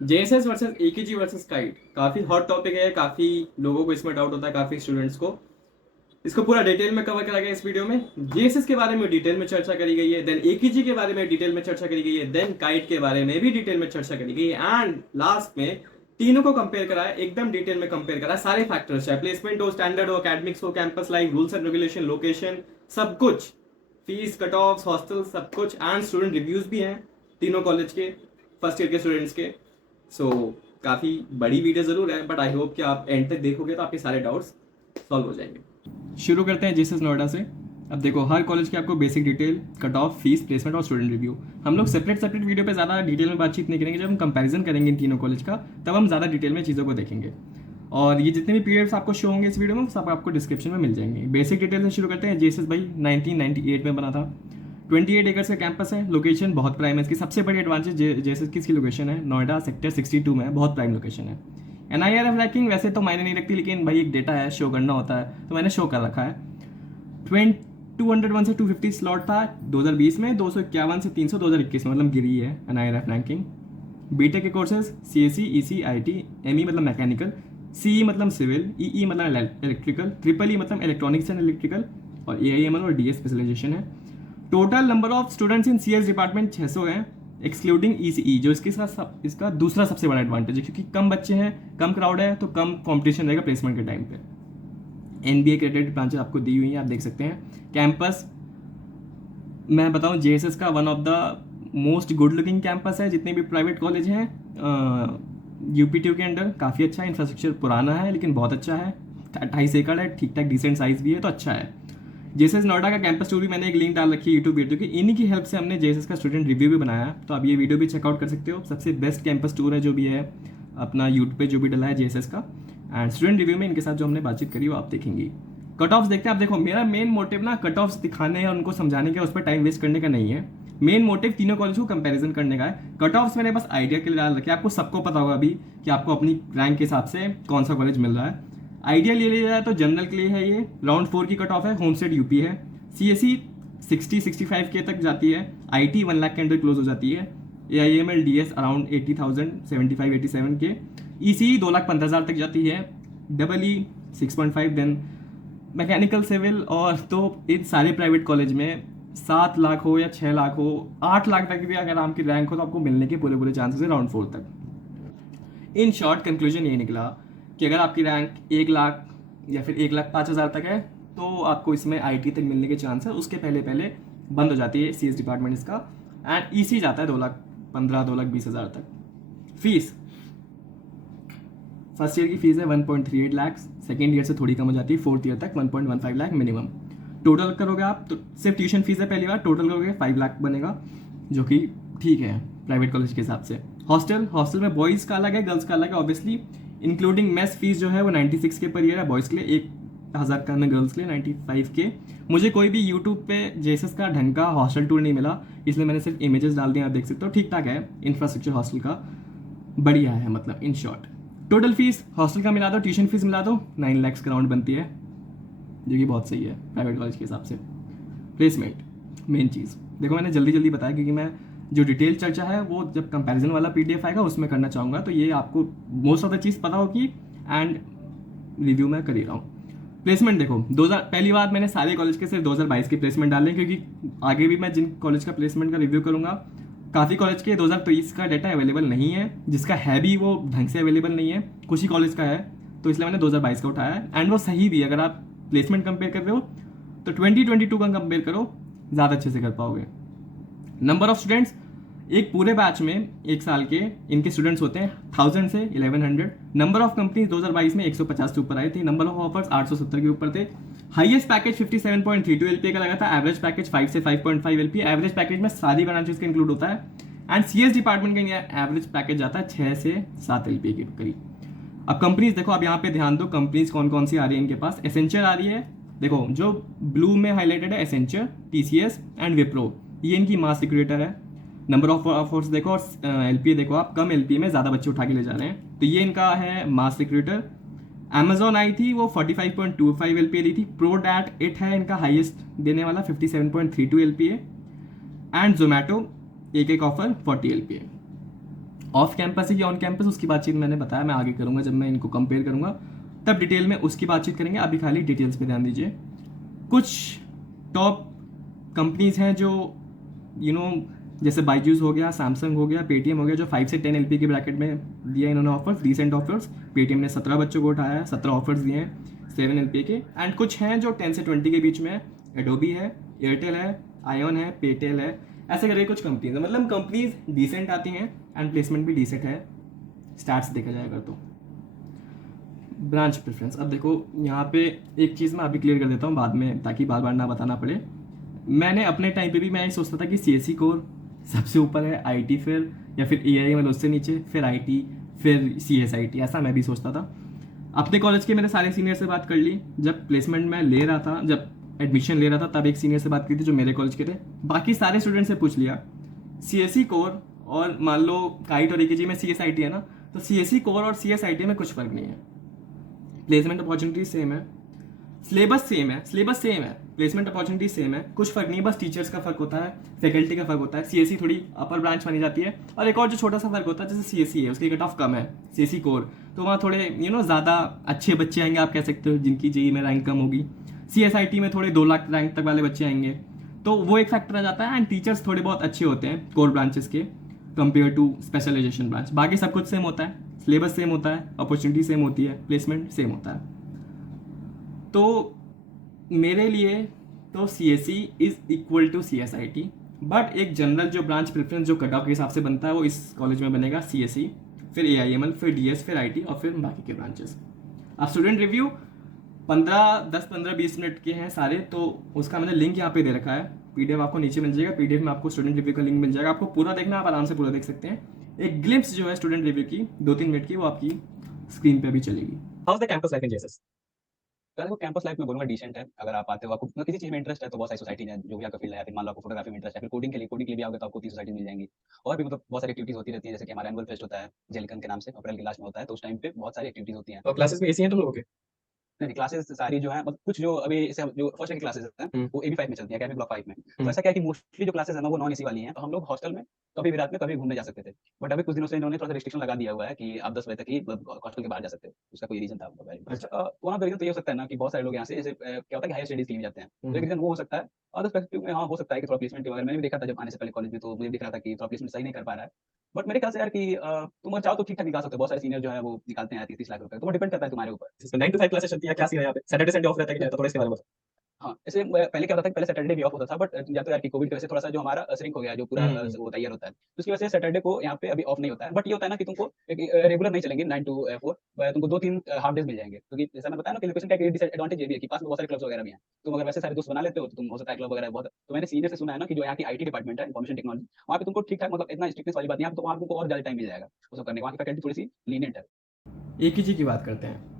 JSS versus AKG versus kite काफी hot topic है, काफी लोगों को इसमें डाउट होता है, काफी स्टूडेंट्स को। इसको पूरा डिटेल में कवर करा गया इस वीडियो में। जेएसएस के बारे में डिटेल में चर्चा करी गई है, देन एकेजी के बारे में डिटेल में चर्चा करी गई है, देन काइट के बारे में भी डिटेल में चर्चा करी गई है, एंड लास्ट में तीनों को कंपेयर करा है, एकदम डिटेल में कंपेयर करा है। सारे फैक्टर्स चाहे प्लेसमेंट हो, स्टैंडर्ड हो, एकेडमिक्स हो, campus life, rules and regulation, location, सब कुछ, फीस, कट ऑफ, हॉस्टल, सब कुछ, एंड स्टूडेंट रिव्यूज भी हैं तीनों कॉलेज के फर्स्ट ईयर के स्टूडेंट्स के। सो काफ़ी बड़ी वीडियो ज़रूर है, बट आई होप कि आप एंड तक देखोगे तो आपके सारे डाउट्स सॉल्व हो जाएंगे। शुरू करते हैं जेएसएस नोएडा से। अब देखो, हर कॉलेज की आपको basic detail, cut off, fees, placement और स्टूडेंट रिव्यू। हम लोग सेपरेट वीडियो पे ज़्यादा डिटेल में बातचीत नहीं करेंगे। जब हम कंपैरिजन करेंगे इन तीनों कॉलेज का, तब हम ज़्यादा डिटेल में चीज़ों को देखेंगे। और ये जितने भी पीडीएफ्स आपको शो होंगे इस वीडियो में, सब आपको डिस्क्रिप्शन में मिल जाएंगे। बेसिक डिटेल से शुरू करते हैं। जेएसएस भाई 1998 में बना था। 28 एकर्स का कैंपस है। लोकेशन बहुत प्राइम है। इसकी सबसे बड़ी एडवांटेज जेएसएस की इसकी लोकेशन है, नोएडा सेक्टर 62 में है, बहुत प्राइम लोकेशन है। NIRF रैंकिंग वैसे तो मायने नहीं रखती, लेकिन भाई एक डेटा है, शो करना होता है, तो मैंने शो कर रखा है। 201 से 250 स्लॉट था 2020 में, 251 से 300 2021 में, मतलब गिरी है NIRF रैंकिंग। बीटेक के courses CSE, EC, IT, ME मतलब मैकेनिकल, CE मतलब सिविल, EE मतलब इलेक्ट्रिकल, ट्रिपल E मतलब इलेक्ट्रॉनिक्स एंड इलेक्ट्रिकल, और AIML और DS स्पेशलाइजेशन है। Total number of students in CS department 600 है, एक्सक्लूडिंग ECE, जो इसका दूसरा सबसे बड़ा एडवांटेज है, क्योंकि कम बच्चे हैं, कम क्राउड है, तो कम कंपटीशन रहेगा प्लेसमेंट के टाइम पे। NBA क्रेडिट ब्रांचेस आपको दी हुई है, आप देख सकते हैं। कैंपस मैं बताऊं, जेएसएस का one of the most good looking campus है जितने भी प्राइवेट कॉलेज हैं UP2 के अंडर। काफ़ी अच्छा है, इंफ्रास्ट्रक्चर पुराना है लेकिन बहुत अच्छा है। 28 एकड़ है, ठीक ठाक डिसेंट साइज भी है, तो अच्छा है। जेएसएस नोएडा का कैंपस टूर भी मैंने एक लिंक डाल रखी है यूट्यूब वीडियो की। इन्हीं की हेल्प से हमने जेएसएस का स्टूडेंट रिव्यू भी बनाया है, तो आप ये वीडियो भी चेकआउट कर सकते हो। सबसे बेस्ट कैंपस टूर है जो भी है अपना यूट्यूब पे जो भी डला है जेएसएस का। एंड स्टूडेंट रिव्यू में इनके साथ जो हमने बातचीट करी वो आप देखेंगी। कट ऑफ्स देखते हैं। आप देखो, मेरा मेन मोटिव ना कट ऑफ्स दिखाने या उनको समझाने का, उस पर टाइम वेस्ट करने का नहीं है। मेन मोटिव तीनों कॉलेज को कंपैरिजन करने का है। कट ऑफ्स मैंने बस आइडिया के लिए डाल रखे, आपको सबको पता होगा अभी कि आपको अपनी रैंक के हिसाब से कौन सा कॉलेज मिल रहा है। आइडिया ले लिया जाए तो जनरल के लिए है ये, राउंड 4 की कट ऑफ है, होम स्टेट यूपी है। CSE 60-65 के तक जाती है। IT 1 लाख के अंदर क्लोज हो जाती है। AIML DS अराउंड 80,000, 75-87 के। ECE 2,15,000 तक जाती है। EE 6.5, देन मैकेनिकल, सिविल, और तो इन सारे प्राइवेट कॉलेज में 7 लाख हो या 6 लाख हो, 8 लाख तक भी अगर आपकी रैंक हो तो आपको मिलने के पूरे पूरे चांसेस है राउंड 4 तक। इन शॉर्ट कंक्लूजन ये निकला कि अगर आपकी रैंक 1 लाख या फिर 1,05,000 तक है तो आपको इसमें IT तक मिलने के चांस है। उसके पहले पहले बंद हो जाती है CS डिपार्टमेंट इसका। एंड EC जाता है 2,15,000 2,20,000 तक। फीस, फर्स्ट ईयर की फीस है 1.38 लाख, सेकेंड ईयर से थोड़ी कम हो जाती है, फोर्थ ईयर तक 1.15 लाख मिनिमम। टोटल करोगे आप तो सिर्फ ट्यूशन फीस है पहली बार, टोटल करोगे 5 लाख बनेगा, जो कि ठीक है प्राइवेट कॉलेज के हिसाब से। हॉस्टल में बॉयज़ का अलग है, गर्ल्स का अलग है ऑब्वियसली। इंक्लूडिंग मेस फीस जो है वो 96 के पर ईयर है बॉयज़ के लिए, 1,000 का में गर्ल्स के लिए 95 के। मुझे कोई भी यूट्यूब पे जेएसएस का ढंग का हॉस्टल टूर नहीं मिला, इसलिए मैंने सिर्फ इमेजेस डाल दिए, आप देख सकते हो। ठीक ठाक है, इंफ्रास्ट्रक्चर हॉस्टल का बढ़िया है, मतलब in short. Total fees hostel का मिला दो, ट्यूशन फीस मिला दो, 9 लाख अराउंड बनती है, जो कि बहुत सही है प्राइवेट कॉलेज के हिसाब से। प्लेसमेंट मेन चीज़ देखो, मैंने जल्दी जल्दी बताया क्योंकि मैं जो डिटेल चर्चा है वो जब कंपैरिजन वाला PDF आएगा उसमें करना चाहूँगा, तो ये आपको मोस्ट ऑफ द चीज़ पता होगी एंड रिव्यू में कर ही रहा हूँ। प्लेसमेंट देखो, 2000 पहली बात मैंने सारे कॉलेज के सिर्फ 2022 के प्लेसमेंट डाले, क्योंकि आगे भी मैं जिन कॉलेज का प्लेसमेंट का रिव्यू करूँगा, काफ़ी कॉलेज के 2023 का डाटा अवेलेबल नहीं है, जिसका है भी वो ढंग से अवेलेबल नहीं है, कुछ ही कॉलेज का है, तो इसलिए मैंने 2022 का उठाया है। एंड वो सही भी, अगर आप प्लेसमेंट कंपेयर कर रहे हो तो 2022 का कंपेयर करो, ज़्यादा अच्छे से कर पाओगे। नंबर ऑफ स्टूडेंट्स, एक पूरे बैच में एक साल के इनके स्टूडेंट्स होते हैं 1000 से 1100। नंबर ऑफ कंपनीज 2022 में 150 से ऊपर आए थे। नंबर ऑफ ऑफर्स 870 के ऊपर थे। हाईएस्ट पैकेज 57.32 LPA का लगा था। एवरेज पैकेज 5 से 5.5 LPA। एवरेज पैकेज में सारी ब्रांचेस का इंक्लूड होता है। एंड CS डिपार्टमेंट का एवरेज पैकेज जाता है 6 से 7 LPA के करीब। अब कंपनीज देखो, अब यहाँ पे ध्यान दो, कंपनीज कौन कौन सी आ रही है इनके पास। एसेंचर आ रही है, देखो जो ब्लू में हाईलाइटेड है, एसेंचर, TCS एंड विप्रो, ये इनकी मास रिक्रूटर है। नंबर ऑफ ऑफर्स देखो और LPA देखो, आप कम LPA में ज़्यादा बच्चे उठा के ले जा रहे हैं, तो ये इनका है मास रिक्रूटर। Amazon आई थी, वो 45.25 LPA दी थी। प्रोडैट इट है इनका हाईएस्ट देने वाला, 57.32 LPA। एंड जोमेटो एक ऑफर 40 LPA। ऑफ कैंपस है कि ऑन कैंपस, उसकी बातचीत मैंने बताया मैं आगे करूँगा, जब मैं इनको कंपेयर करूँगा तब डिटेल में उसकी बातचीत करेंगे। अभी खाली डिटेल्स पे ध्यान दीजिए। कुछ टॉप कंपनीज हैं जो जैसे बाईजूस हो गया, सैमसंग हो गया, पेटीएम हो गया, जो 5 से 10 LP के ब्रैकेट में दिया इन्होंने ऑफर्स, रिसेंट ऑफर्स। पेटीएम ने 17 बच्चों को उठाया है, 17 ऑफर्स दिए हैं 7 LP के। एंड कुछ हैं जो 10 से 20 के बीच में है, एडोबी है, एयरटेल है, आयोन है, पेटेल है, ऐसे करके कुछ कंपनीज है। मतलब कंपनीज डिसेंट आती हैं एंड प्लेसमेंट भी डिसेंट है स्टार्ट्स देखा जाएगा तो। ब्रांच प्रेफरेंस, अब देखो यहाँ पे एक चीज़ मैं अभी क्लियर कर देता हूँ बाद में, ताकि बार बार ना बताना पड़े। मैंने अपने टाइम पे भी मैं सोचता था कि CSE कोर सबसे ऊपर है, IT फिर, या फिर AIML उससे नीचे, फिर IT, फिर CSIT, ऐसा मैं भी सोचता था। अपने कॉलेज के मेरे सारे सीनियर से बात कर ली, जब प्लेसमेंट में ले रहा था, जब एडमिशन ले रहा था तब एक सीनियर से बात की थी जो मेरे कॉलेज के थे। बाकी सारे स्टूडेंट से पूछ लिया, CSE कोर और मान लो काइट और AKG में CSIT है ना, तो CSE कोर और CSIT में कुछ फर्क नहीं है। प्लेसमेंट अपॉर्चुनिटी सेम है, सिलेबस सेम है, प्लेसमेंट अपॉर्चुनिटी सेम है, कुछ फर्क नहीं, बस टीचर्स का फर्क होता है, फैकल्टी का फर्क होता है। CSE थोड़ी अपर ब्रांच मानी जाती है, और एक और जो छोटा सा फर्क होता है, जैसे CSE है उसकी कट ऑफ कम है, CSE कोर तो वहाँ थोड़े ज़्यादा अच्छे बच्चे आएंगे, आप कह सकते हो, जिनकी JEE में रैंक कम होगी। CSIT में थोड़े 2 लाख रैंक तक वाले बच्चे आएंगे, तो वो एक फैक्टर आ जाता है। एंड टीचर्स थोड़े बहुत अच्छे होते हैं कोर ब्रांचेस के कंपेयर टू स्पेशलाइजेशन ब्रांच। बाकी सब कुछ सेम होता है, सिलेबस सेम होता है, अपॉर्चुनिटी सेम होती है, प्लेसमेंट सेम होता है। तो मेरे लिए तो CSE is equal to CSIT, but एक जनरल जो ब्रांच प्रेफरेंस जो कट ऑफ के हिसाब से बनता है वो इस कॉलेज में बनेगा CSE, फिर AIML, फिर DS, फिर IT और फिर बाकी के ब्रांचेस। अब स्टूडेंट रिव्यू 10-15-20 मिनट के हैं सारे, तो उसका मैंने लिंक यहाँ पे दे रखा है, PDF आपको नीचे मिल जाएगा। PDF में आपको स्टूडेंट रिव्यू का लिंक मिल जाएगा, आपको पूरा देखना, आप आराम से पूरा देख सकते हैं। एक ग्लिम्स जो है स्टूडेंट रिव्यू की 2-3 मिनट की, वो आपकी स्क्रीन पे भी चलेगी। How is the campus life in JSS? वो कैंपस लाइफ में बोलूंगा डिसेंट है। अगर आप आते हो, आपको किसी चीज में इंटरेस्ट है तो बहुत सारी सोसाइटी है जो भी आपका फील्ड है। फिर मान लो आपको फोटोग्राफी में इंटरेस्ट है, फिर कोडिंग के लिए भी आओगे तो आपको 30 सोसाइटी मिल जाएंगी। और भी मतलब बहुत सारी एक्टिविटीज होती रहती है, जैसे कि हमारा एनुअल फेस्ट होता है जेलिकन के नाम से, अप्रैल के लास्ट में होता है, तो उस टाइम पे बहुत सारी एक्टिविटीज होती हैं। और क्लासेस में AC हैं तुम लोगों के? नहीं, क्लासेस सारी जो है, मतलब कुछ जो अभी जैसे जो फर्स्ट ईयर की क्लासेस हैं वो AB5 में चलती है, अकेडमिक ब्लॉक 5 में। तो ऐसा क्या है कि मोस्टली जो क्लासेस है ना वो नॉन AC वाली हैं, तो हम लोग हॉस्टल में कभी भी रात में कभी घूमने जा सकते थे। बट अभी कुछ दिनों से इन्होंने थोड़ा सा रिस्ट्रिक्शन लगा दिया हुआ है कि आप 10 बजे तक ही हॉस्टल के बाहर जा सकते हो। उसका कोई रीजन था वहाँ पे रीजन तो ये हो सकता है ना कि बहुत सारे लोग यहाँ से जैसे क्या होता है कि हायर स्टडीज के लिए जाते हैं, तो एक रीजन वो हो सकता है। और पर्सपेक्टिव में हाँ हो सकता है कि थोड़ा प्लेसमेंट के बारे में मैंने भी देखा था जब आने से पहले कॉलेज में, तो मुझे दिख रहा था कि थोड़ा प्लेसमेंट सही नहीं कर पा रहा है। बट मेरे ख्याल से यार कि तुम अगर चाहो तो ठीक ठाक निकाल सकते हो। बहुत सारे सीनियर जो है वो निकालते हैं 30-30 लाख रुपए, तो वो डिपेंड करता है तुम्हारे ऊपर। 9 to 5 क्लासेस चलती है, क्या सीन है यहाँ पे? सैटरडे संडे ऑफ रहता है कि नहीं? तो थोड़ा इसके बारे में बताओ। हाँ, ऐसे पहले क्या होता था कि पहले सैटरडे भी ऑफ होता था, बट या तो यार कि कोविड की वजह से थोड़ा सा जो हमारा श्रिंक हो गया, जो पूरा वो तैयार होता है, तो उसकी वजह से सैटरडे को यहाँ पे अभी ऑफ नहीं होता है। बट ये होता है ना कि तुमको रेगुलर नहीं चलेंगे 9 to 4, तुमको 2-3 हाफ डेज मिल जाएंगे, क्योंकि जैसा मैं बताया ना कि लोकेशन का एक डिसएडवांटेज ये भी है कि पास में बहुत सारे क्लब्स वगैरह भी हैं। तुम अगर वैसे सारे दोस्त बना लेते हो तो तुम हो सकता है क्लब वगैरह बहुत, तो मैंने सीनियर से सुना है ना कि जो यहाँ की IT डिपार्टमेंट है, इन्फॉर्मेशन टेक्नोलॉजी, वहाँ पे तुमको ठीक ठाक मतलब इतना स्ट्रिक्टनेस वाली बात नहीं है, तो वहाँ तुमको और ज्यादा टाइम मिल जाएगा वो सब करने। वहाँ की फैकल्टी थोड़ी सी लीनियंट है। AKG की बात करते हैं।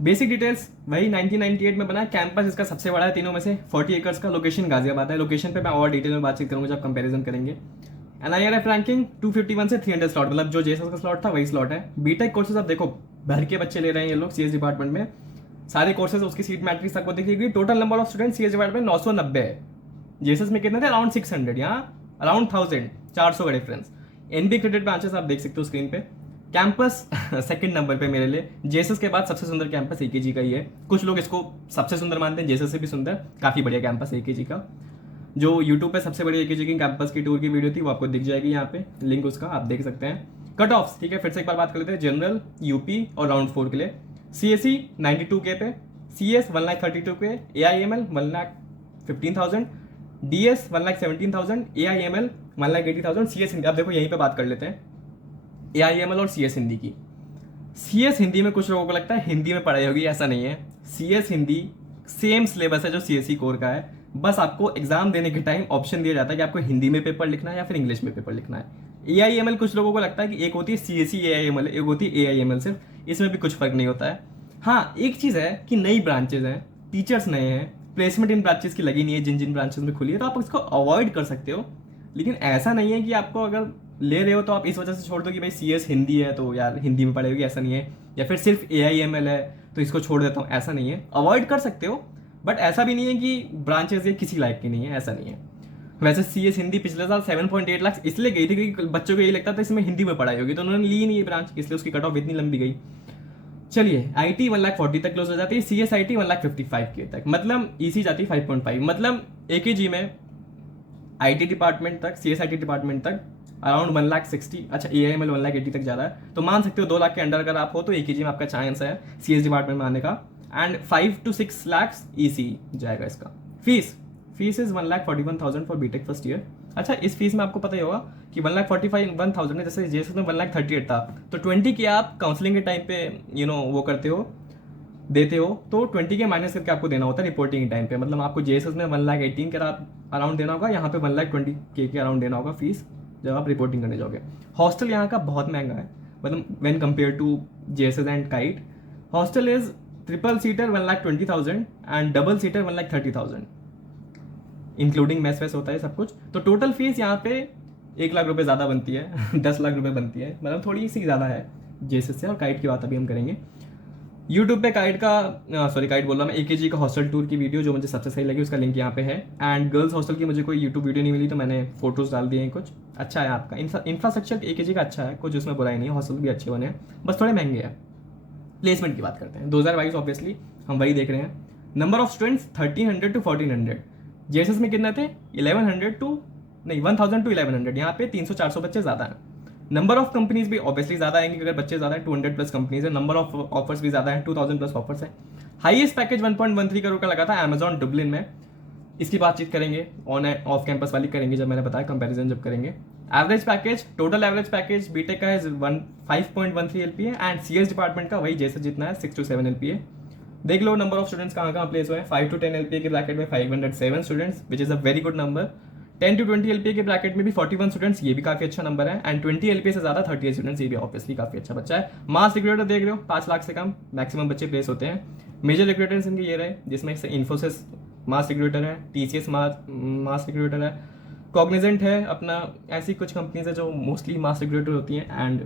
बेसिक डिटेल्स वही 1998 में बना है। कैंपस इसका सबसे बड़ा है तीनों में से, 40 एकर्स का। लोकेशन गाजियाबाद है। लोकेशन पे मैं और डिटेल में बातचीत करूंगा जब कंपैरिजन करेंगे। NIRF रैंकिंग 251 से 300 स्लॉट, मतलब जो JSS का स्लॉट था वही स्लॉट है। बीटेक कोर्सेज अब देखो भर के बच्चे ले रहे हैं ये लोग CS डिपार्टमेंट में, सारे कोर्सेज उसकी सीट मैट्रिक्स आपको दिखेगी। Total number of student CS department 990 है। JSS में कितने थे? अराउंड 600, यहाँ अराउंड 1000, 400 का डिफरेंस। NB क्रेडिट ब्रांचेस आप देख सकते हो स्क्रीन पे। कैंपस सेकंड नंबर पे मेरे लिए, JSS के बाद सबसे सुंदर कैंपस AKG का ही है। कुछ लोग इसको सबसे सुंदर मानते हैं, JSS से भी सुंदर। काफी बढ़िया कैंपस AKG का। जो यूट्यूब पे सबसे बड़ी AKG की कैंपस की टूर की वीडियो थी वो आपको दिख जाएगी यहाँ पे, लिंक उसका आप देख सकते हैं। कट ऑफ्स ठीक है, फिर से एक बार बात कर लेते हैं। जनरल यूपी और राउंड 4 के लिए CSE 92K पे, CS 1,32 के, AIML 1,15,000, DS 1,17,000, AIML 1,80,000, CS Hindi. अब देखो यहीं पे बात कर लेते हैं AIML और CS हिंदी की। CS हिंदी में कुछ लोगों को लगता है हिंदी में पढ़ाई होगी, ऐसा नहीं है। CS हिंदी सेम सिलेबस है जो CSE कोर का है, बस आपको एग्जाम देने के टाइम ऑप्शन दिया जाता है कि आपको हिंदी में पेपर लिखना है या फिर इंग्लिश में पेपर लिखना है। AIML कुछ लोगों को लगता है कि एक होती है CSE AIML, एक होती है AIML सिर्फ, इसमें भी कुछ फर्क नहीं होता है। हाँ एक चीज़ है कि नई ब्रांचेज हैं, टीचर्स नए हैं, प्लेसमेंट इन ब्रांचेस की लगी नहीं है जिन जिन ब्रांचेस में खुली है, तो आप इसको अवॉइड कर सकते हो। लेकिन ऐसा नहीं है कि आपको अगर ले रहे हो तो आप इस वजह से छोड़ दो कि भाई CS हिंदी है तो यार हिंदी में पढ़ेगी, ऐसा नहीं है। या फिर सिर्फ AIML है तो इसको छोड़ देता हूँ, ऐसा नहीं है। अवॉइड कर सकते हो, बट ऐसा भी नहीं है कि ब्रांचेस ये किसी लायक की नहीं है, ऐसा नहीं है। वैसे CS हिंदी पिछले साल 7.8 लाख इसलिए गई थी क्योंकि बच्चों को यही लगता था इसमें हिंदी में पढ़ाई होगी, तो उन्होंने ली नहीं ये ब्रांच, इसलिए उसकी कट ऑफ इतनी लंबी गई। चलिए IT 1,40,000 तक क्लोज हो जाती है, CSIT 1,55,000 तक, मतलब EC जाती है 5.5, मतलब AKG में IT डिपार्टमेंट तक, CSIT डिपार्टमेंट तक अराउंड 1,60,000, अच्छा AIML 1,80,000 तक जा रहा है, तो मान सकते हो 2 लाख के अंडर अगर आप हो तो AKG में आपका चांस है CS डिपार्टमेंट में आने का। एंड 5 to 6 लाख EC जाएगा इसका। Fees is 1,41,000 for BTech first year. अच्छा, इस फीस में आपको पता ही होगा कि 1,45,1,000 है, जैसे जेएसएस में 1,38,000 था, तो 20 की आप काउंसलिंग के टाइम पे वो करते हो, देते हो, तो 20 के माइनस करके आपको देना होता है रिपोर्टिंग के टाइम पे, मतलब आपको जेएसएस में 1,18,000 के अराउंड देना होगा, यहाँ पे 1,20,000 के अराउंड देना होगा फीस जब आप रिपोर्टिंग करने जाओगे। हॉस्टल यहाँ का बहुत महंगा है, मतलब when compare to JSS and KIET. Hostel is triple seater 1,20,000 and double seater 1,30,000, including mess वैस होता है सब कुछ, तो टोटल फीस यहाँ पे 1 लाख रुपए ज़्यादा बनती है 10 लाख रुपए बनती है, मतलब थोड़ी सी ज़्यादा है जेएसएस से। और काइट की बात अभी हम करेंगे। यूट्यूब पे काइट बोल रहा मैं, AKG का हॉस्टल टूर की वीडियो जो मुझे सबसे सही लगी उसका लिंक यहाँ पे है। एंड गर्ल्स हॉस्टल की मुझे कोई यूट्यूब वीडियो नहीं मिली तो मैंने फोटोज डाल दिए हैं कुछ। अच्छा है आपका इंफ्रास्ट्रक्चर AKG का अच्छा है, कुछ उसमें बुराई नहीं है, हॉस्टल भी अच्छे बने हैं, बस थोड़े महंगे हैं। प्लेसमेंट की बात करते हैं 2022 ऑब्वियसली हम वही देख रहे हैं। Number of students 1,300 to 1,400, JSS में कितने थे 1,100 to 1,000 to 1,100, यहाँ पे 300-400 बच्चे ज़्यादा हैं। नंबर ऑफ कंपनीज भी ऑब्वियसली ज़्यादा आएंगे अगर बच्चे ज़्यादा है, 200 प्लस कंपनीज है। नंबर ऑफ ऑफर्स भी ज़्यादा है, 2,000 प्लस ऑफर्स है। हाईएस्ट पैकेज 1.13 करोड़ का लगा था अमेजॉन डुबलिन में, इसकी बातचीत करेंगे, ऑन एंड ऑफ कैंपस वाली करेंगे जब मैंने बताया, कंपैरिजन जब करेंगे। Average package, total average package BTech का है 5.13 LPA एंड CS डिपार्टमेंट का वही जैसे जितना है 6 to 7 LPA। देख लो नंबर ऑफ स्टूडेंट्स कहाँ कहाँ प्लेस हुए हैं। 5 to 10 LPA के ब्रैकेट में 507 students which is a very good number. 10 to 20 LPA के ब्रैकेट में भी 41 स्टूडेंट्स, ये भी काफी अच्छा नंबर है। एंड 20 LPA से ज्यादा 38 स्टूडेंट्स, ये भी ऑब्वियसली काफी अच्छा बच्चा है। मास रिक्रूटर देख रहे हो 5 लाख से कम मैक्सिमम बच्चे प्लेस होते हैं। मेजर रिक्रूटर्स इनके ये रहे, जिसमें से इन्फोसिस मास रिक्रूटर है, TCS मास रिक्रूटर है, कॉग्निजेंट है अपना, ऐसी कुछ कंपनीज है जो मोस्टली मास रिक्रूटर होती हैं एंड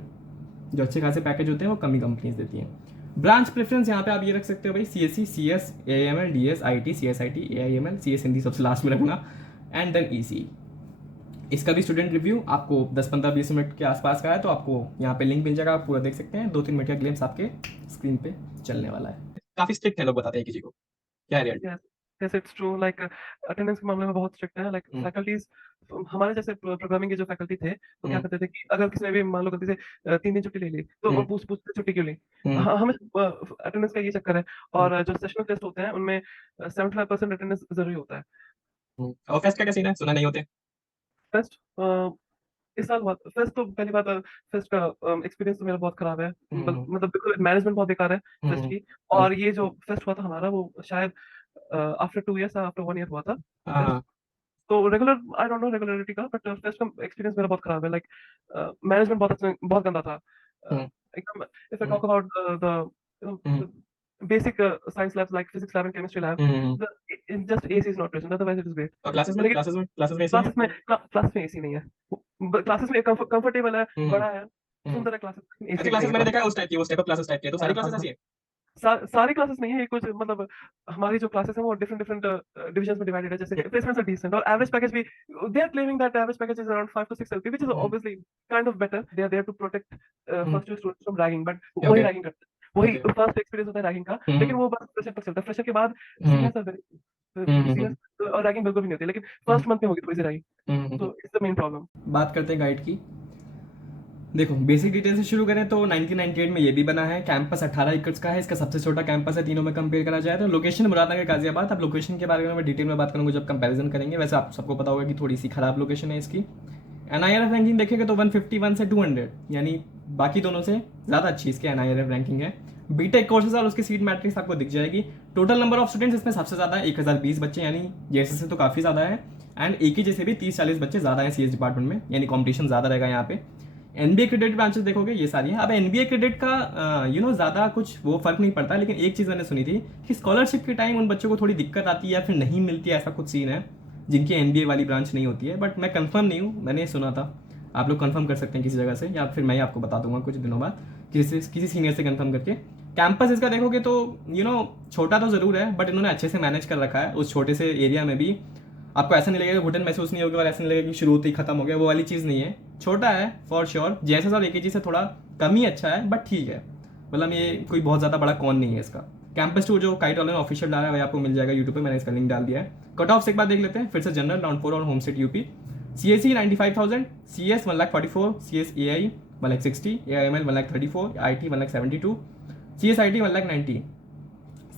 जो अच्छे खासे पैकेज होते हैं वो कमी कंपनीज देती हैं। ब्रांच प्रेफरेंस यहाँ पे आप ये रख सकते हो भाई, CSE, CS, AIML, DS, IT, CSIT, AIML, CS Hindi सबसे लास्ट में रखना, एंड देन EC। इसका भी स्टूडेंट रिव्यू आपको 10-15-20 मिनट के आसपास का है, तो आपको यहाँ पे लिंक मिल जाएगा, आप पूरा देख सकते हैं। 2-3 मिनट का ग्लिम्स आपके स्क्रीन पे चलने वाला है। काफी स्ट्रिक्ट है लोग बताते हैं किसी को, क्या है reality? Yes, yes, it's true. Like attendance के मामले में बहुत स्ट्रिक्ट है। लाइक फैकल्टीज हमारे जैसे प्रोग्रामिंग के जो फैकल्टी थे तो क्या करते थे कि अगर किसी ने भी मान लो गलती से 3 दिन छुट्टी ले ली तो वो पूछते छुट्टी क्यों ली। हमें अटेंडेंस का ये चक्कर है। और जो सेशनल टेस्ट होते हैं उनमें 75% अटेंडेंस जरूरी होता है। और फेस्ट का क्या सीन है, सुना नहीं होते? फेस्ट इस साल हुआ फेस्ट, तो पहली बात फेस्ट का एक्सपीरियंस तो मेरा बहुत खराब है। मतलब बिल्कुल मैनेजमेंट बहुत बेकार है फेस्ट की। और ये जो फेस्ट हुआ था हमारा वो शायद आफ्टर 2 years आफ्टर 1 year हुआ था फेस्ट। तो regular I don't know regularity का, बट फेस्ट का एक्सपीरियंस मेरा बहुत खराब है। लाइक मैनेजमेंट बहुत गंदा था एकदम। If I talk about the basic science labs like physics lab and chemistry lab, just AC is not present, otherwise it is great। और क्लासेस में AC है? क्लास में AC नहीं है। क्लासेस में कंफर्टेबल है, बड़ा है, सुंदर है। क्लासेस में AC क्लासेस नहीं मैंने है। देखा है उस टाइप ऑफ क्लासेस टाइप के, तो सारी क्लासेस ऐसी है? सारी क्लासेस नहीं है, ये कुछ मतलब हमारी जो क्लासेस हैं वो डिफरेंट डिविजन्स में डिवाइडेड है। जैसे प्लेसमेंट्स आर डिसेंट और एवरेज पैकेज भी, they are claiming that average package is around 5 to 6 LP, which is obviously kind of better. They are there to protect first year students from ragging, but वही ragging करते हैं। वही first experience होता है ragging का, लेकिन वो बस फ्रेशर तक चलता है। फ्रेशर के बाद सीनियर्स आर सीनियर्स और रैगिंग बिल्कुल भी नहीं होती, लेकिन फर्स्ट मंथ में होगी थोड़ी सी रैगिंग। तो इट्स द मेन प्रॉब्लम। बात करते हैं गाइड की। देखो बेसिक डिटेल से शुरू करें तो 1998 में ये भी बना है। कैंपस 18 एकड़ का है, इसका सबसे छोटा कैंपस है तीनों में कंपेयर करा जाए तो। लोकेशन मुरादनगर गाजियाबाद। अब लोकेशन के बारे में मैं डिटेल में बात करूंगा जब कंपैरिजन करेंगे। वैसे आप सबको पता होगा कि थोड़ी सी खराब लोकेशन है इसकी। NIRF रैंकिंग देखेंगे तो 151 से 200, यानी बाकी दोनों से ज़्यादा अच्छी इसकी NIRF रैंकिंग है। बीटेक कोर्सेज और उसकी सीट मैट्रिक्स आपको दिख जाएगी। टोटल नंबर ऑफ स्टूडेंट्स इसमें सबसे ज़्यादा 1020 बच्चे, यानी जैसे से तो काफ़ी ज़्यादा है। एंड AKG से भी 30-40 बच्चे ज़्यादा हैं CS डिपार्टमेंट में, यानी कॉम्पिटिशन ज़्यादा रहेगा यहाँ पे। NBA क्रेडिट ब्रांचेस देखोगे ये सारी हैं। अब NBA क्रेडिट का ज़्यादा कुछ वो फर्क नहीं पड़ता, लेकिन एक चीज़ मैंने सुनी थी कि स्कॉलरशिप के टाइम उन बच्चों को थोड़ी दिक्कत आती है या फिर नहीं मिलती है, ऐसा कुछ सीन है जिनकी NBA वाली ब्रांच नहीं होती है। बट मैं कंफर्म नहीं हूँ, मैंने सुना था। आप लोग कंफर्म कर सकते हैं किसी जगह से, या फिर मैं आपको बता दूंगा कुछ दिनों बाद किसी सीनियर से कंफर्म करके। कैंपस इसका देखोगे तो छोटा तो ज़रूर है, बट इन्होंने अच्छे से मैनेज कर रखा है। उस छोटे से एरिया में भी आपको ऐसा नहीं लगेगा, घुटन महसूस नहीं होगा और ऐसा नहीं लगेगा कि शुरू होते ही खत्म हो गया, वो वाली चीज़ नहीं है। छोटा है फॉर श्योर, जेएसएस और एकेजी से थोड़ा कम ही अच्छा है, बट ठीक है, मतलब ये कोई बहुत ज़्यादा बड़ा कौन नहीं है इसका। कैंपस टूर जो काइट वाले ने ऑफिशियल डाला है वही आपको मिल जाएगा यूट्यूब पे, मैंने इसका लिंक डाल दिया है। कट ऑफ से एक बार देख लेते हैं फिर से। जनरल राउंड 4 और home state UP. CSE 95,000, CS 1,44,000, CS AI 1,60,000, AIML 1,34,000, IT 1,72,000, CSIT 1,90,000।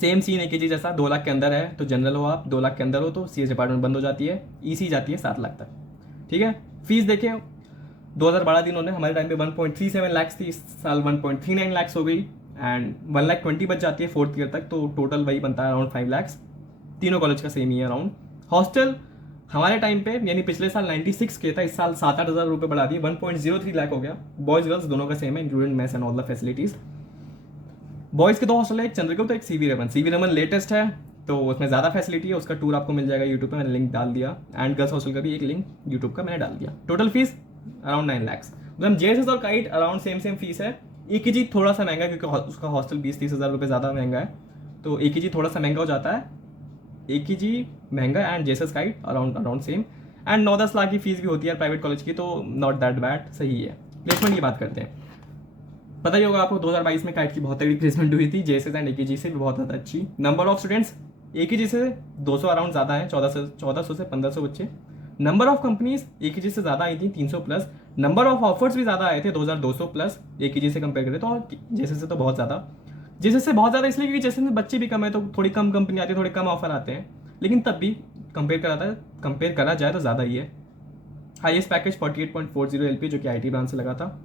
Same scene AKG जैसा 2 लाख के अंदर है तो जनरल हो आप, 2 लाख के अंदर हो तो CS डिपार्टमेंट बंद हो जाती है, EC जाती है 7 लाख तक। ठीक है, फीस देखें 2012 दिन उन्होंने हमारे टाइम पे 1.37 लाख थी, इस साल 1.39 लाख हो गई एंड 1,20,000 बच जाती है 4th ईयर तक, तो टोटल वही बनता है अराउंड 5 लाख। तीनों कॉलेज का सेम ही है अराउंड। हॉस्टल हमारे टाइम पे यानी पिछले साल 96 के था, इस साल 7-8 हज़ार रुपये बढ़ा दिए, 1.03 लाख हो गया। बॉयज गर्ल्स दोनों का सेम है, including mess and all the facilities. Boys के 2 हॉस्टल है, एक चंद्रगुप्त एक CV Raman. CV Raman latest है तो उसमें ज़्यादा फैसिलिटी है, उसका टूर आपको मिल जाएगा यूट्यूब पे, मैंने लिंक डाल दिया। एंड गर्ल्स हॉस्टल का भी एक लिंक यूट्यूब का मैंने डाल दिया। Total fees around 9 lakh. मतलब जेएसएस और काइट अराउंड सेम फीस है। एकेजी थोड़ा सा महंगा है क्योंकि उसका हॉस्टल 20-30 हज़ार रुपये ज़्यादा महंगा है, तो एकेजी थोड़ा सा महंगा हो जाता है। एकेजी महंगा and JSS kite around same. And 9-10 lakh की फीस भी होती है प्राइवेट कॉलेज की, तो नॉट दैट बैड, सही है। प्लेसमेंट की बात करते हैं। पता ही होगा आपको 2022 में काइट की बहुत तगड़ी प्लेसमेंट हुई थी, जेएसएस एंड एकेजी से भी बहुत ज़्यादा अच्छी। नंबर ऑफ स्टूडेंट्स एकेजी से 200 अराउंड ज़्यादा है, 1400 से 1500 बच्चे। नंबर ऑफ कंपनीज एकेजी से ज़्यादा आई थी 300 प्लस। नंबर ऑफ ऑफर्स भी ज़्यादा आए थे 2200 प्लस एकेजी से कंपेयर करें तो, और जेएसएस से तो बहुत ज़्यादा। जेएसएस से बहुत ज़्यादा इसलिए क्योंकि जेएसएस में बच्चे भी कम है तो थोड़ी कम कंपनी आती है, थोड़े कम ऑफर आते हैं, लेकिन तब भी कंपेयर करा जाए तो ज़्यादा ही है। हाईएस्ट पैकेज 48.40 LPA जो कि IT ब्रांच से लगा था।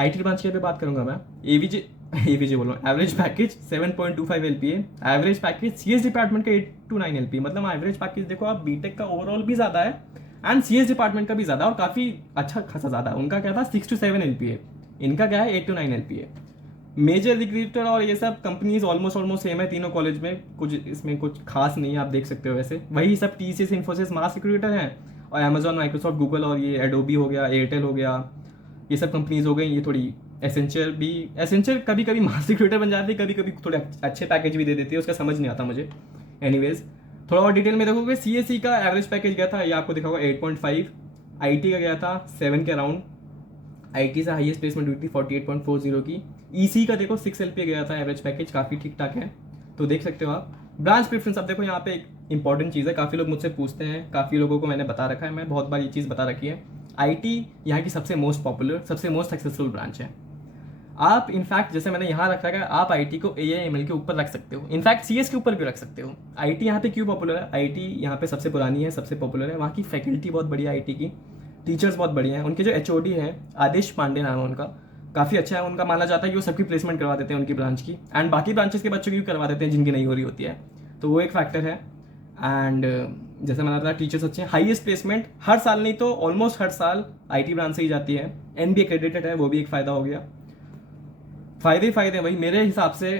IT ब्रांच की भी बात करूंगा मैं। एवीजे बोल रहा हूँ। Average package 7.25 LPA, average package CS department का 8 to 9 LPA। मतलब एवरेज पैकेज देखो आप, बीटेक का ओवरऑल भी ज़्यादा है एंड CS डिपार्टमेंट का भी ज़्यादा, और काफ़ी अच्छा खासा ज़्यादा है। उनका क्या था 6 to 7 LPA, इनका क्या है 8 to 9 LPA। मेजर रिक्रूटर और ये सब कंपनीज ऑलमोस्ट सेम है तीनों कॉलेज में, कुछ इसमें कुछ खास नहीं है, आप देख सकते हो। वैसे वही सब TCS, इन्फोसिस, मास रिक्रूटर हैं, और अमेजॉन, माइक्रोसॉफ्ट, गूगल और ये एडोबी हो गया, एयरटेल हो गया, ये सब कंपनीज हो गई। ये थोड़ी एसेंचर कभी कभी मास रिक्रूटर बन जाती है, कभी कभी थोड़े अच्छे पैकेज भी दे देती है, उसका समझ नहीं आता मुझे। एनीवेज थोड़ा और डिटेल में देखोगे, CSE का एवरेज पैकेज गया था, ये आपको दिखा होगा 8.5, IT का गया था 7 के अराउंड, IT से हाईएस्ट प्लेसमेंट हुई थी 48.40 की। EC का देखो 6 LPA गया था एवरेज पैकेज, काफ़ी ठीक ठाक है, तो देख सकते हो आप। ब्रांच प्रेफरेंस अब देखो यहाँ पे एक इंपॉर्टेंट चीज़ है, काफ़ी लोग मुझसे पूछते हैं, काफ़ी लोगों को मैंने बता रखा है, मैं बहुत बार ये चीज़ बता रखी है। IT यहाँ की सबसे मोस्ट पॉपुलर, सबसे मोस्ट सक्सेसफुल ब्रांच है। आप इनफैक्ट जैसे मैंने यहाँ रख रखा है, आप IT को AIML के ऊपर रख सकते हो, इनफैक्ट CS के ऊपर भी रख सकते हो। IT यहाँ पे क्यों पॉपुलर है? IT यहाँ पे सबसे पुरानी है, सबसे पॉपुलर है, वहाँ की फैकल्टी बहुत बढ़िया है, IT की टीचर्स बहुत बढ़िया हैं, उनके जो HOD हैं आदेश पांडे नाम है उनका, काफ़ी अच्छा है उनका। माना जाता है कि वो सबकी प्लेसमेंट करवा देते हैं उनकी ब्रांच की, एंड बाकी ब्रांचेस के बच्चों की भी करवा देते हैं जिनकी नहीं हो रही होती है, तो वो एक फैक्टर है। एंड जैसे मैंने बताया टीचर्स अच्छे हैं। हाईएस्ट प्लेसमेंट हर साल नहीं तो ऑलमोस्ट हर साल IT ब्रांच से ही जाती है। NB एक्रेडिटेड है, वो भी एक फ़ायदा हो गया। फ़ायदे ही फ़ायदे हैं भाई मेरे हिसाब से।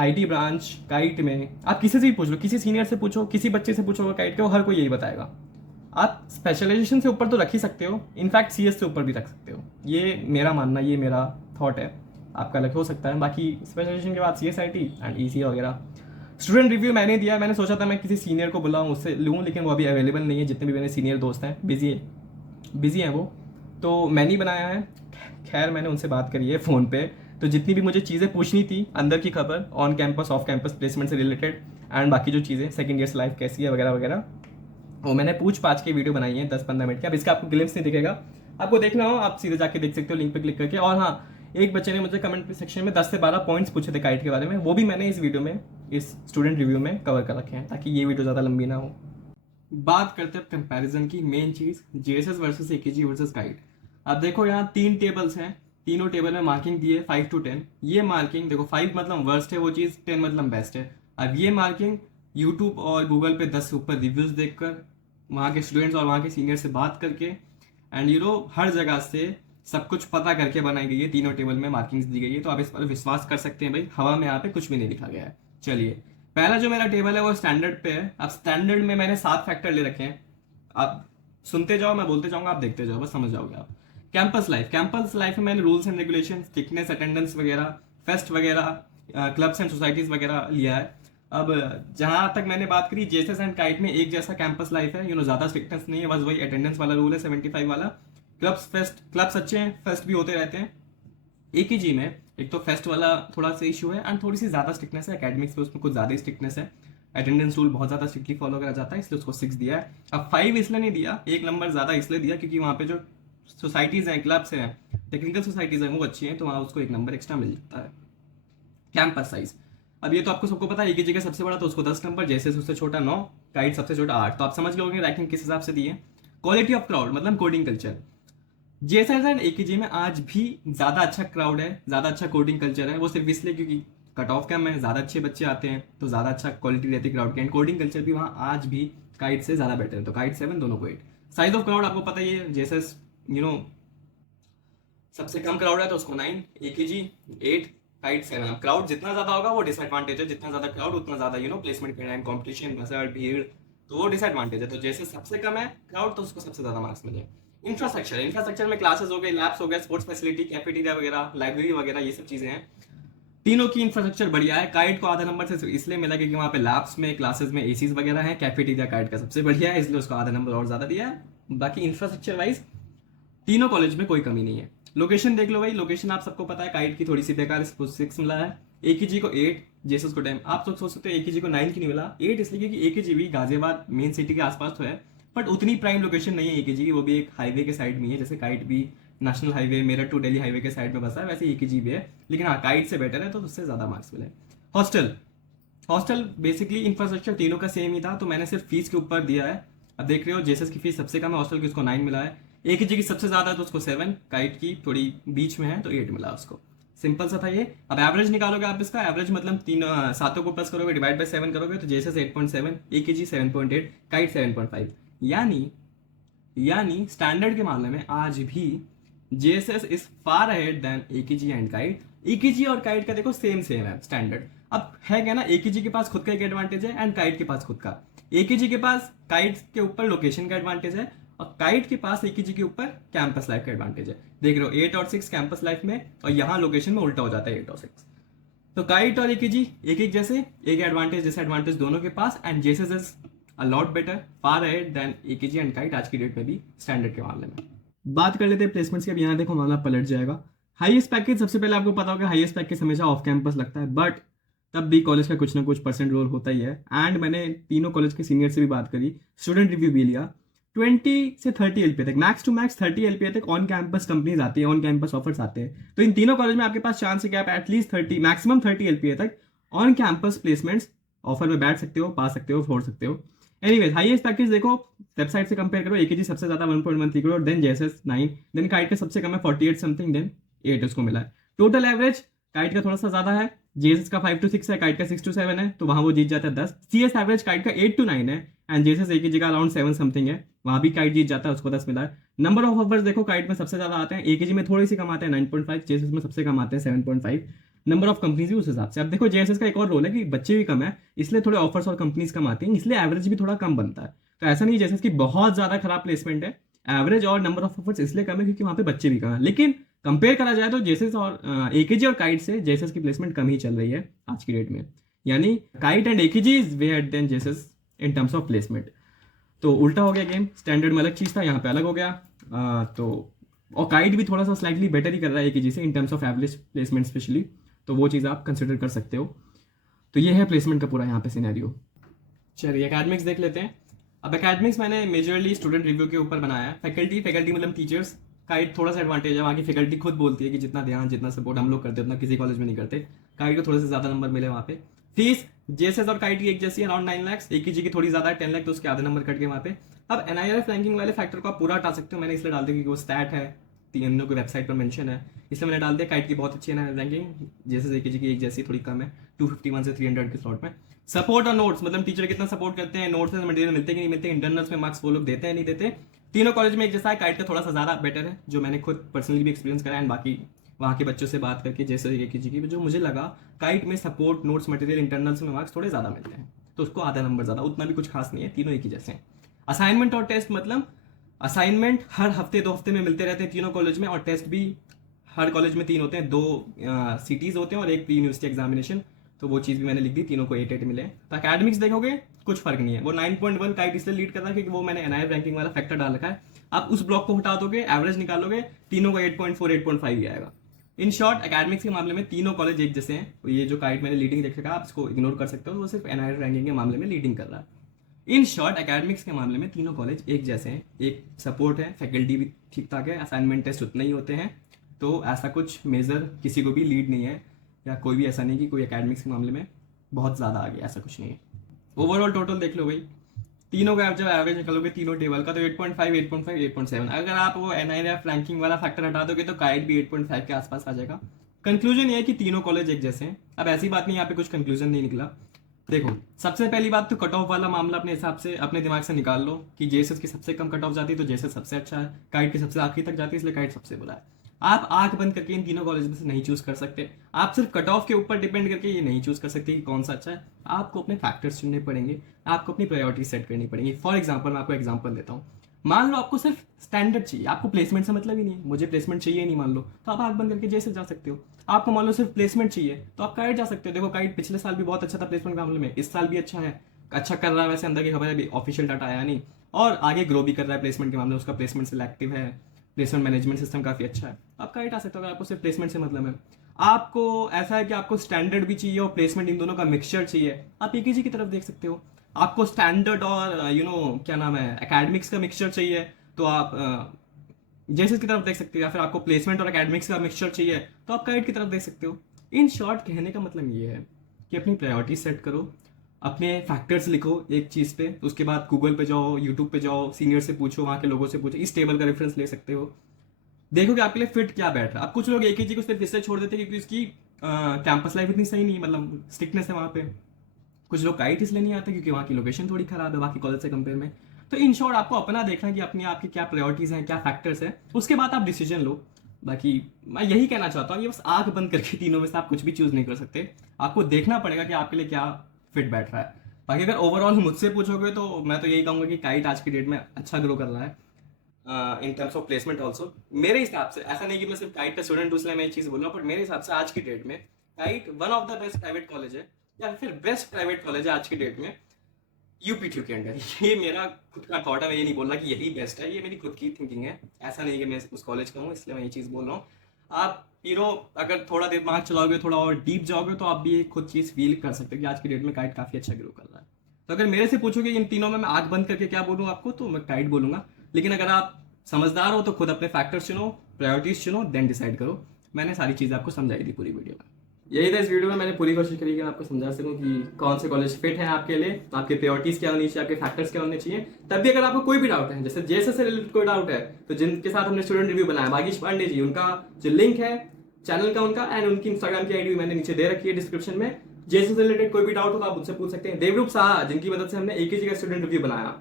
IT ब्रांच काइट में आप किसी से भी पूछ लो, किसी सीनियर से पूछो, किसी बच्चे से पूछोगे काइट के, वो हर कोई यही बताएगा। आप स्पेशलाइजेशन से ऊपर तो रख ही सकते हो, इनफैक्ट CS से ऊपर भी रख सकते हो, ये मेरा मानना, ये मेरा थॉट है, आपका अलग हो सकता है। बाकी स्पेशलाइजेशन के बाद CSIT एंड EC वगैरह। स्टूडेंट रिव्यू मैंने दिया, मैंने सोचा था मैं किसी सीनियर को बुलाऊँ उससे लूँ, लेकिन वो अभी अवेलेबल नहीं है। जितने भी मेरे सीनियर दोस्त हैं बिजी हैं वो, तो मैंने ही बनाया है। खैर मैंने उनसे बात करी है फ़ोन पे, तो जितनी भी मुझे चीज़ें पूछनी थी अंदर की खबर, on campus off campus placement से रिलेटेड एंड बाकी जो चीज़ें, सेकेंड ईयर्स लाइफ कैसी है वगैरह वगैरह, वो मैंने पूछ पाछ के वीडियो बनाई है 10-15 मिनट की। अब इसका आपको ग्लिम्स नहीं दिखेगा, आपको देखना हो आप सीधे जाके देख सकते हो लिंक पे क्लिक करके। और हाँ, एक बच्चे ने मुझे कमेंट सेक्शन में 10 से 12 पॉइंट्स पूछे थे काइट के बारे में, वो भी मैंने इस वीडियो में, इस स्टूडेंट रिव्यू में कवर कर रखे हैं, ताकि ये वीडियो ज़्यादा लंबी ना हो। बात करते हैं कंपैरिजन की, मेन चीज़ JSS versus AKG versus kite. अब देखो यहाँ 3 टेबल्स हैं, तीनों टेबल में मार्किंग दी है 5 to 10। ये मार्किंग देखो 5 मतलब वर्स्ट है वो चीज़, 10 मतलब बेस्ट है। अब ये मार्किंग यूट्यूब और गूगल पे 10 से ऊपर रिव्यूज़ देखकर, वहाँ के स्टूडेंट्स और वहाँ के सीनियर से बात करके, एंड हर जगह से सब कुछ पता करके बनाई गई है। तीनों टेबल में मार्किंग्स दी गई है, तो आप इस पर विश्वास कर सकते हैं भाई, हवा में यहाँ पे कुछ भी नहीं लिखा गया है। चलिए पहला जो मेरा टेबल है वो स्टैंडर्ड पे है। अब स्टैंडर्ड में मैंने 7 फैक्टर ले रखे हैं, आप सुनते जाओ, मैं बोलते जाऊंगा, आप देखते जाओ, बस समझ जाओगे आप। कैंपस लाइफ में मैंने rules and regulation, thickness, attendance वगैरह, फेस्ट वगैरह, क्लब्स एंड सोसाइटीज वगैरह लिया है। अब जहां तक मैंने बात करी जेएसएस एंड काइट में एक जैसा कैंपस लाइफ है, ज्यादा स्ट्रिक्टनेस नहीं है, बस वही अटेंडेंस वाला रूल है 75 वाला। क्लब्स अच्छे हैं, फेस्ट भी होते रहते हैं। एक ही जी में एक तो फेस्ट वाला थोड़ा सा इशू है एंड थोड़ी सी ज्यादा स्ट्रिक्टनेस है एकेडमिक्स पे, उसमें कुछ ज्यादा स्ट्रिक्टनेस है। अटेंडेंस रूल बहुत ज्यादा स्ट्रिक्टली फॉलो करा जाता है, इसलिए उसको 6 दिया है। अब 5 इसलिए नहीं दिया, एक नंबर ज्यादा इसलिए दिया क्योंकि वहाँ पे जो सोसाइटीज हैं, क्लब्स हैं, टेक्निकल सोसाइटीज हैं, वो अच्छी हैं, तो वहाँ उसको एक नंबर एक्स्ट्रा मिल जाता है। कैंपस साइज, अब ये तो आपको सबको पता है, एक जगह सबसे बड़ा तो उसको 10 नंबर, जैसे उससे छोटा 9, काइट सबसे छोटा 8, तो आप समझ लोगे रैंकिंग किस हिसाब से दी है। क्वालिटी ऑफ क्राउड मतलब coding culture, JSS and AKG में आज भी ज्यादा अच्छा क्राउड है, ज्यादा अच्छा कोडिंग कल्चर है। वो सिर्फ इसलिए क्योंकि कट ऑफ कम है, ज्यादा अच्छे बच्चे आते हैं, तो ज्यादा अच्छा क्वालिटी रहती है क्राउड की, एंड कोडिंग कल्चर भी वहाँ आज भी काइट से ज्यादा बेटर है, तो काइट 7 दोनों को 8। साइज ऑफ क्राउड आपको पता ही है, जेएसएस सबसे कम क्राउड है तो उसको 9, एकेजी 8, काइट 7। अब क्राउड जितना ज्यादा होगा वो डिसएडवांटेज है, जितना ज्यादा क्राउड उतना ज्यादा प्लेसमेंट एंड कॉम्पिटिशन, रिजल्ट, भीड़, तो वो डिसएडवांटेज है। तो जैसे सबसे कम है क्राउड तो उसको सबसे ज्यादा मार्क्स मिले। इंफ्रास्ट्रक्चर में क्लासेस हो गए, लैब्स हो गए, स्पोर्ट्स फैसिलिटी, कैफेटेरिया वगैरह, लाइब्रेरी वगैरह, ये सब चीजें हैं। तीनों की इंफ्रास्ट्रक्चर बढ़िया है। काइट को आधा नंबर से इसलिए मिला क्योंकि वहाँ पे लैब्स में, क्लासेस में एसीज वगैरह हैं। कैफेटेरिया काइट का सबसे बढ़िया है, इसलिए उसको आधा नंबर और ज्यादा दिया है। बाकी इंफ्रास्ट्रक्चर वाइज तीनों कॉलेज में कोई कमी नहीं है। लोकेशन देख लो भाई, लोकेशन आप सबको पता है, काइट की थोड़ी सी बेकार, इसको 6 मिला है, एकेजी को 8, जेएसएस को 10। आप लोग सोच सकते हो एकेजी को 9 क्यों नहीं मिला? 8 इसलिए क्योंकि एकेजी भी गाजियाबाद मेन सिटी के आसपास तो है, बट उतनी प्राइम लोकेशन नहीं है एकेजी की, वो भी एक हाईवे के साइड में है, जैसे काइट भी national highway Meerut to Delhi highway के साइड में बसा है, वैसे एकेजी भी है। लेकिन हाँ, काइट से बेटर है तो उससे ज्यादा मार्क्स मिले। हॉस्टल बेसिकली इंफ्रास्ट्रक्चर तीनों का सेम ही था, तो मैंने सिर्फ फीस के ऊपर दिया है। अब देख रहे हो जेएसएस की फीस सबसे कम है, हॉस्टल की उसको 9 मिला है। एकेजी की सबसे ज्यादा है तो उसको 7, काइट की थोड़ी बीच में है तो 8 मिला उसको। सिंपल सा था ये। अब एवरेज निकालोगे आप इसका, एवरेज मतलब सातों को प्लस करोगे, डिवाइड बाय 7 करोगे, तो जेएसएस 8.7, एकेजी 7.8, काइट 7.5। यानी स्टैंडर्ड के मामले में आज भी JSS is far ahead than AKG and KIET. AKG और काइट का देखो सेम है स्टैंडर्ड। अब है क्या ना, एकेजी के पास खुद का एक एडवांटेज है एंड काइट के पास खुद का। एकेजी के पास काइट के ऊपर लोकेशन का एडवांटेज है और काइट के पास एकेजी के ऊपर कैंपस लाइफ का एडवांटेज है। देख रहे हो 8 और 6 कैंपस लाइफ में, और यहाँ लोकेशन में उल्टा हो जाता है 8 और 6। तो काइट और एकेजी एक जैसे, एक एडवांटेज डिसएडवांटेज दोनों के पास, and JSS is a lot better, far ahead than AKG and kite आज की डेट में भी स्टैंडर्ड के मामले में। बात कर लेते हैं प्लेसमेंट्स की। अब यहाँ देखो मामला पलट जाएगा। हाईएस्ट पैकेज, सबसे पहले आपको पता होगा हाईएस्ट पैकेज हमेशा ऑफ कैंपस लगता है, बट तब भी कॉलेज का कुछ ना कुछ परसेंट रोल होता ही है। एंड मैंने तीनों कॉलेज के सीनियर से भी बात करी, स्टूडेंट रिव्यू भी लिया। 20 से 30 एलपीए तक, मैक्स टू मैक्स 30 एलपीए तक ऑन कैंपस कंपनीज आती है, ऑन कैंपस ऑफर्स आते हैं। तो इन तीनों कॉलेज में आपके पास चांस है कि आप एटलीस्ट 30, मैक्सिमम 30 एलपीए तक ऑन कैंपस प्लेसमेंट्स ऑफर में बैठ सकते हो, पा सकते हो, फोड़ सकते हो। एनीवेज, हाईएस्ट पैकेज देखो वेबसाइट से कंपेयर करो, एकेजी सबसे ज्यादा 1.13 crore, then JSS 9, then KIET का सबसे कम है 48 समथिंग, देन 8 उसको मिला है। टोटल एवरेज काइट का थोड़ा सा ज्यादा है, जेएसएस का 5 to 6 है, काइट का 6 to 7 है, तो वहां वो जीत जाता है 10। सीएस एवरेज काइट का 8 to 9 है एंड जेएसएस एकेजी का अराउंड 7 समथिंग है, वहां भी काइट जीत जाता है, उसको 10 मिला है। नंबर ऑफ ऑफर्स देखो काइट में सबसे ज्यादा आते हैं, एकेजी में थोड़ी सी कम आते हैं 9.5, जेएसएस में सबसे कम आते हैं 7.5। नंबर ऑफ कंपनीज भी उस हिसाब से। अब देखो जेएसएस का एक और रोल है कि बच्चे भी कम है, इसलिए थोड़े ऑफर्स और कंपनीज कम आती हैं, इसलिए एवरेज भी थोड़ा कम बनता है। तो ऐसा नहीं जेएसएस की बहुत ज्यादा खराब प्लेसमेंट है, एवरेज और नंबर ऑफ ऑफर्स इसलिए कम है क्योंकि वहां पे बच्चे भी कम है। लेकिन कंपेयर करा जाए तो जेएसएस और एकेजी और काइट से जेएसएस की प्लेसमेंट कम ही चल रही है आज की डेट में, यानी KIET and AKG is way ahead than JSS in terms of placement. तो उल्टा हो गया गेम, स्टैंडर्ड में अलग चीज था, यहाँ पे अलग हो गया। तो और काइट भी थोड़ा सा स्लाइटली बेटर ही कर रहा है एकेजी से इन terms of average placement specially, तो वो चीज़ आप कंसिडर कर सकते हो। तो ये है प्लेसमेंट का पूरा यहाँ पे सिनेरियो। चलिए एकेडमिक्स देख लेते हैं। अब एकेडमिक्स मैंने मेजरली स्टूडेंट रिव्यू के ऊपर बनाया है। फैकल्टी मतलब टीचर्स काइट थोड़ा सा एडवांटेज है, वहाँ की फैकल्टी खुद बोलती है कि जितना ध्यान जितना सपोर्ट हम लोग करते हैं उतना किसी कॉलेज में नहीं करते। काइट को थोड़े से ज्यादा नंबर मिले वहाँ पे। फीस जेएसएस और काइट की एक जैसी अराउंड 9 लाख, एकेजी की थोड़ी ज्यादा 10 लाख, तो उसके आधे नंबर कट के वहाँ पे। अब एनआईआरएफ रैंकिंग वाले फैक्टर को आप पूरा हटा सकते हो, मैंने इसलिए डाल दिया क्योंकि वो स्टैट है, तीनों की वेबसाइट पर मेंशन है, इसलिए मैंने डाल दिया। काइट की बहुत अच्छी है रैंकिंग, जैसे एकेजी की एक जैसी थोड़ी कम है, 251 से 300 के स्लॉट में। सपोर्ट और नोट्स मतलब टीचर कितना सपोर्ट करते हैं, नोट्स में मटेरियल मिलते कि नहीं मिलते, इंटरनल्स में मार्क्स वो लोग देते हैं नहीं देते। तीनों कॉलेज में एक जैसा है, काइट का थोड़ा सा ज्यादा बेटर है, जो मैंने खुद पर्सनली भी एक्सपीरियंस करा है, बाकी वहाँ के बच्चों से बात करके जैसे एकेजी की, जो मुझे लगा काइट में सपोर्ट, नोट्स, मटेरियल, इंटरनल्स में मार्क्स थोड़े ज्यादा मिलते हैं, तो उसको आधा नंबर ज्यादा, उतना भी कुछ खास नहीं है, तीनों एक ही जैसे हैं। असाइनमेंट और टेस्ट मतलब असाइनमेंट हर हफ्ते 2 हफ्ते में मिलते रहते हैं तीनों कॉलेज में, और टेस्ट भी हर कॉलेज में 3 होते हैं, 2 सीटीज होते हैं और एक प्री यूनिवर्सिटी एग्जामिनेशन। तो वो चीज़ भी मैंने लिख दी, तीनों को 8-8 मिले। तो अकेडमिक्स देखोगे कुछ फर्क नहीं है, वो 9.1 काइट इसलिए लीड कर रहा है क्योंकि वो मैंने एनआईएफ रैंकिंग वाला फैक्टर डाल रखा है। आप उस ब्लॉक को हटा दोगे, एवरेज निकालोगे, तीनों का 8.4 8.5 ही आएगा। इन शॉर्ट अकेडमिक्स के मामले में तीनों कॉलेज एक जैसे हैं। तो ये जो काइट मैंने लीडिंग देख रखा है आप इसको इग्नोर कर सकते हो, वो सिर्फ एनआईएफ रैंकिंग के मामले में लीडिंग कर रहा है। इन शॉर्ट एकेडमिक्स के मामले में तीनों कॉलेज एक जैसे हैं, एक सपोर्ट है, फैकल्टी भी ठीक ठाक है, असाइनमेंट टेस्ट उतने ही होते हैं, तो ऐसा कुछ मेजर किसी को भी लीड नहीं है, या कोई भी ऐसा नहीं कि कोई एकेडमिक्स के मामले में बहुत ज़्यादा आ गया, ऐसा कुछ नहीं है। ओवरऑल टोटल देख लो भाई, तीनों का जब एवरेज निकालोगे तीनों टेबल का तो 8.5 8.5 8.7, अगर आप वो एनआईएफ रैंकिंग वाला फैक्टर हटा दोगे तो काइट भी 8.5 के आसपास आ जाएगा। कंक्लूजन ये है कि तीनों कॉलेज एक जैसे हैं। अब ऐसी बात नहीं, यहाँ पे कुछ कंक्लूजन नहीं निकला। देखो, सबसे पहली बात तो कट ऑफ वाला मामला अपने हिसाब से अपने दिमाग से निकाल लो कि जेएसएस की सबसे कम कट ऑफ जाती है तो जेएसएस सबसे अच्छा है, काइट की सबसे आखिरी तक जाती है इसलिए काइट सबसे बुरा है। आप आंख बंद करके इन तीनों कॉलेज में से नहीं चूज कर सकते, आप सिर्फ कट ऑफ के ऊपर डिपेंड करके ये नहीं चूज कर सकते कि कौन सा अच्छा है। आपको अपने फैक्टर्स चुनने पड़ेंगे, आपको अपनी प्रायोरिटी सेट करनी पड़ेगी। फॉर एग्जाम्पल मैं आपको एग्जाम्पल देता हूँ, मान लो आपको सिर्फ स्टैंडर्ड चाहिए, आपको प्लेसमेंट से मतलब ही नहीं है, मुझे प्लेसमेंट चाहिए नहीं मान लो, तो आप आंख बंद करके जेएसएस जा सकते हो। आपको मान लो सिर्फ प्लेसमेंट चाहिए तो आप काइट जा सकते हो। देखो काइट पिछले साल भी बहुत अच्छा था प्लेसमेंट के मामले में, इस साल भी अच्छा है, अच्छा कर रहा है, वैसे अंदर की खबर है, अभी ऑफिशियल डाटा आया नहीं, और आगे ग्रो भी कर रहा है प्लेसमेंट के मामले में, उसका प्लेसमेंट सिलेक्टिव है, प्लेसमेंट मैनेजमेंट सिस्टम काफी अच्छा है, आप काइट आ सकते हो अगर आपको सिर्फ प्लेसमेंट से मतलब है। आपको ऐसा है कि आपको स्टैंडर्ड भी चाहिए और प्लेसमेंट, इन दोनों का मिक्सचर चाहिए, आप एकेजी की तरफ देख सकते हो। आपको स्टैंडर्ड और क्या नाम है एकेडमिक्स का मिक्सचर चाहिए तो आप जेएसएस की तरफ देख सकते हो, या फिर आपको प्लेसमेंट और एकेडमिक्स का मिक्सचर चाहिए तो आप काइट की तरफ देख सकते हो। इन शॉर्ट कहने का मतलब ये है कि अपनी प्रायोरिटी सेट करो, अपने फैक्टर्स लिखो एक चीज़ पे, उसके बाद गूगल पे जाओ, यूट्यूब पे जाओ, सीनियर से पूछो, वहाँ के लोगों से पूछो, इस टेबल का रेफरेंस ले सकते हो, देखो कि आपके लिए फिट क्या बैठ रहा है। अब कुछ लोग एक ही चीज को सिर्फ इसलिए छोड़ देते हैं क्योंकि उसकी कैंपस लाइफ इतनी सही नहीं है, मतलब स्ट्रिक्टनेस है वहाँ पे। कुछ लोग काइट इसलिए नहीं आते क्योंकि वहाँ की लोकेशन थोड़ी खराब है बाकी कॉलेज से कंपेयर में। तो इन शॉर्ट आपको अपना देखना कि अपनी आपकी क्या प्रायोरिटीज हैं, क्या फैक्टर्स हैं, उसके बाद आप डिसीजन लो। बाकी मैं यही कहना चाहता हूँ, ये बस आंख बंद करके तीनों में से आप कुछ भी चूज नहीं कर सकते, आपको देखना पड़ेगा कि आपके लिए क्या फिट बैठ रहा है। बाकी अगर ओवरऑल मुझसे पूछोगे तो मैं तो यही कहूँगा कि काइट आज की डेट में अच्छा ग्रो कर रहा है इन टर्म्स ऑफ प्लेसमेंट ऑल्सो। मेरे हिसाब से, ऐसा नहीं कि मैं सिर्फ काइट का स्टूडेंट इसलिए मैं ये चीज़ बोल रहा हूँ, बट मेरे हिसाब से आज की डेट में kite one of the best private college है, या फिर बेस्ट प्राइवेट कॉलेज है आज की डेट में यूपीटीयू के अंडर। ये मेरा खुद का थॉट है, मैं ये नहीं बोल रहा कि यही बेस्ट है, ये मेरी खुद की थिंकिंग है, ऐसा नहीं कि मैं उस कॉलेज का हूँ इसलिए मैं ये चीज़ बोल रहा हूँ। आप अगर थोड़ा दिमाग चलाओगे, थोड़ा और डीप जाओगे तो आप भी एक खुद चीज़ फील कर सकते हो कि आज की डेट में काइट काफ़ी अच्छा ग्रो कर रहा है। तो अगर मेरे से पूछोगे इन तीनों में मैं आंख बंद करके क्या बोलूँ आपको, तो मैं काइट बोलूँगा। लेकिन अगर आप समझदार हो तो खुद अपने फैक्टर्स चुनो, प्रायोरिटीज चुनो, देन डिसाइड करो। मैंने सारी चीज़ें आपको समझाई थी पूरी वीडियो में। यही था इस वीडियो में, मैंने पूरी कोशिश करी कि मैं आपको समझा सकूं कि कौन से कॉलेज फिट है आपके लिए, आपके प्रायोरिटीज क्या होनी चाहिए, आपके फैक्टर्स क्या होने चाहिए। तब भी अगर आपको कोई भी डाउट है, जैसे जेएसएस से रिलेटेड कोई डाउट है, तो जिनके साथ हमने स्टूडेंट रिव्यू बनाया भागीश पांडे जी, उनका जो लिंक है चैनल का उनका एंड उनकी इंस्टाग्राम की आईडी मैंने नीचे दे रखी है डिस्क्रिप्शन में। जेएसएस से रिलेटेड कोई भी डाउट हो तो आप उनसे पूछ सकते हैं। देवरूप शाह जिनकी मदद से हमने एकेजी का स्टूडेंट रिव्यू बनाया,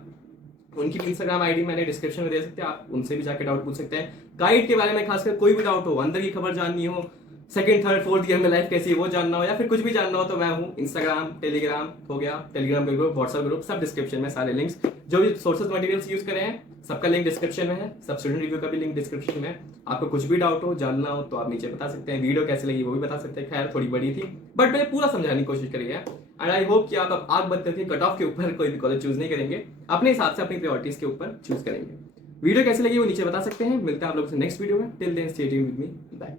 उनकी इंस्टाग्राम आईडी मैंने डिस्क्रिप्शन में दे सकते हैं, आप उनसे भी जाके डाउट पूछ सकते हैं। गाइड के बारे में खासकर कोई भी डाउट हो, अंदर की खबर जाननी हो, सेकंड थर्ड फोर्थ ईयर में लाइफ कैसी है वो जानना हो, या फिर कुछ भी जानना हो, तो मैं हूँ। इंस्टाग्राम, टेलीग्राम हो गया, टेलीग्राम का ग्रुप, व्हाट्सएप ग्रुप, सब डिस्क्रिप्शन में, सारे लिंक्स जो भी सोर्सेज मटेरियल्स यूज करे हैं सबका लिंक डिस्क्रिप्शन में है, सब स्टूडेंट रिव्यू का भी लिंक डिस्क्रिप्शन में है। आपको कुछ भी डाउट हो, जानना हो तो आप नीचे बता सकते हैं। वीडियो कैसी लगी वो भी बता सकते हैं, खैर थोड़ी बड़ी थी बट मैंने पूरा समझाने की कोशिश करी है एंड आई होप कि आप अब आग बंद करके कट ऑफ के ऊपर कोई भी कॉलेज चूज नहीं करेंगे, अपने हिसाब से अपनी प्रायोरिटीज के ऊपर चूज करेंगे। वीडियो कैसी लगी वो नीचे बता सकते हैं। मिलते हैं आप लोगों से नेक्स्ट वीडियो में। Till then stay tuned with me, bye.